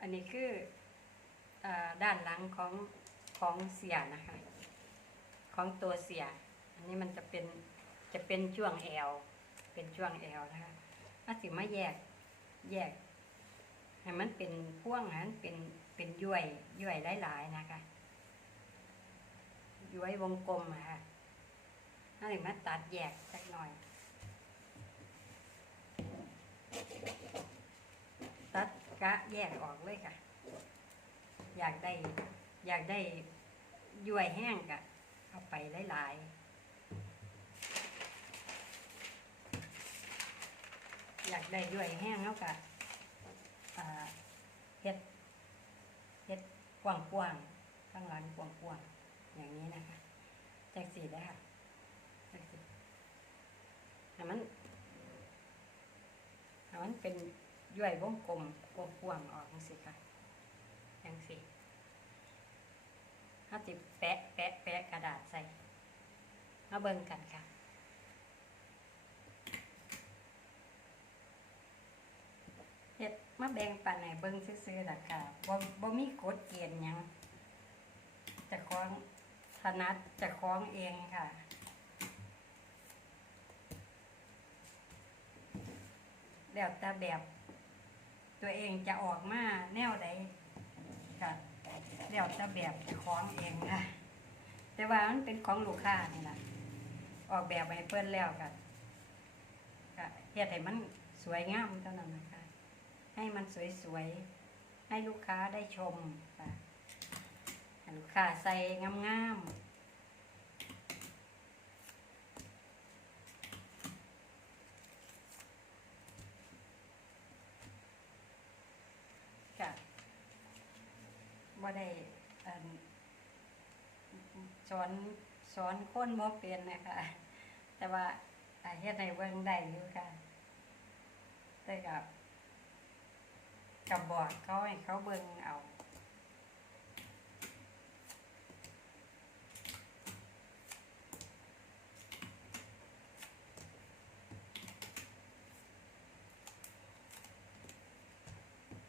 อันนี้คืออด้านหลังของของเสียนะคะ ของตัวเสีย อันนี้มันจะเป็นจะเป็นช่วงแอลเป็นช่วงแอลนะคะถ้าสิมาแยกแยกให้มันเป็นพ่วงให้มันเป็นเป็นย้วยย้วยหลายๆนะคะย้วยวงกลมอะค่ะถ้าถึงมาตัดแยกสักหน่อย ตัด กะแยกออกเลยค่ะ อยากได้ อยากได้ย้วยแห้งกะเอาไปหลายๆอยากได้ย้วยแห้งเอากะเฮ็ดเฮ็ดกว้างๆข้างหลังกว้างๆอย่างนี้นะคะแจ็คสีได้ค่ะแจ็คสีให้มันให้มันเป็น ย้วยวงกลมกว้างออกจังสิค่ะจังสิถ้าติแปะแปะแปะกระดาษใส่มาเบิ่งกันค่ะเฮ็ดมาแบ่งปันให้เบิ่งซื่อๆล่ะค่ะบ่บ่มีกฎเกณฑ์หยังจะคล้องถนัดจะคล้องเองค่ะแล้วแต่แบบ ตัวเองจะออกมาแนวใดค่ะแล้วแต่แบบคล้าของเองค่ะแต่ว่ามันเป็นของลูกค้านี่ล่ะออกแบบให้เพิ่นแล้วค่ะก็เฮ็ดให้มันสวยงามเท่านั้นนะคะ ให้มันสวยๆให้ลูกค้าได้ชมค่ะลูกค้าใส่งามๆ ได้อันสอนสอนคนบ่เป็นนะคะ แต่ว่าเฮ็ดให้เบิ่งได้อยู่ค่ะแต่กับกับบอกเขาให้เขาเบิ่งเอา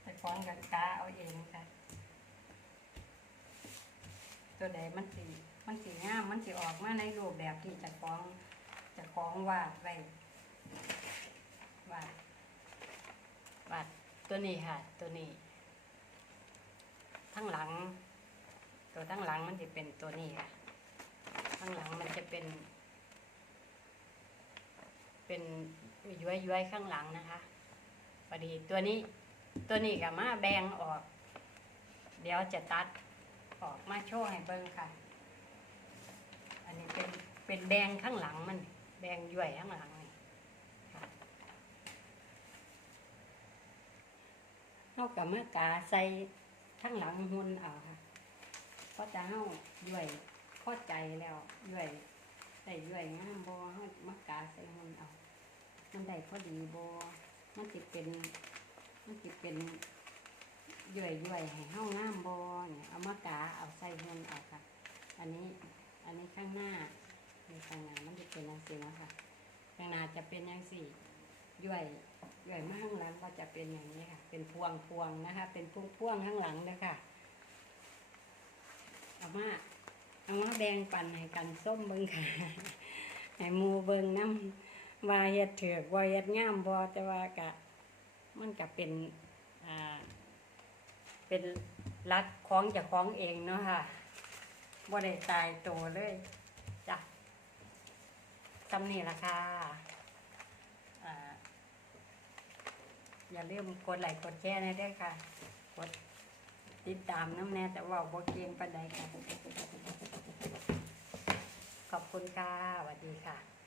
แต่ฟ้องกับกาเอาเองค่ะ ตัวใดมันสีมันสีงามมันสีออกมาในรูปแบบที่จะฟ้องจะคล้องวาดไว้วาดวาดตัวนี้ค่ะ ตัวนี้ทั้งหลัง ตัวทั้งหลังมันจะเป็นตัวนี้ค่ะทั้งหลังมันจะเป็น เป็นย้วยย้วยข้างหลังนะคะพอดีตัวนี้ตัวนี้กับมาแบงออก เดี๋ยวจะตัด ออกมาโชว์ให้เบิ่งค่ะ อันนี้เป็นเป็นแบงข้างหลังมันแบงย้วยข้างหลังนี่ค่ะเท่ากับเมื่อกาใส่ทั้งหลังหุ่นเอาค่ะเพราะจะเฮาย่วยพอใจแล้วย่วยได้ย่วยงามบ่เฮามากาใส่หุ่นเอา มันได้พอดีบ่มันสิเป็น มันสิเป็น ย่วยย่วยให้เฮางามบ่เนี่ยเอามากาเอาใส่หุ่นเอาค่ะ อันนี้อันนี้ข้างหน้าในข้างหน้ามันจะเป็นจังซี่เนะคะข้างหน้าจะเป็นจังซี่ย่วยย่วยมาข้างหลังก็จะเป็นอย่างนี้ค่ะ เป็นพวงพวงนะคะ เป็นพวงพวงข้างหลังเลยค่ะเอามาเอามาแบ่งปันให้กันส้มเบิ่งค่ะให้มูเบิ่งน้ำว่าเฮ็ดเถือกว่าเฮ็ดงามบ่แต่ว่ากะมันก็เป็นอ่า เป็นรักของเจากของเองเนาะค่ะบ่ได้ตายตัวเลยจ้ะจำนี่ละค่ะอ่าอย่าลืมกดไลค์กดแชร์นะด้วยค่ะ กดติดตามน้ำแน่แต่ว่าบ่เกียงปันใดค่ะ ขอบคุณค่ะสวัสดีค่ะ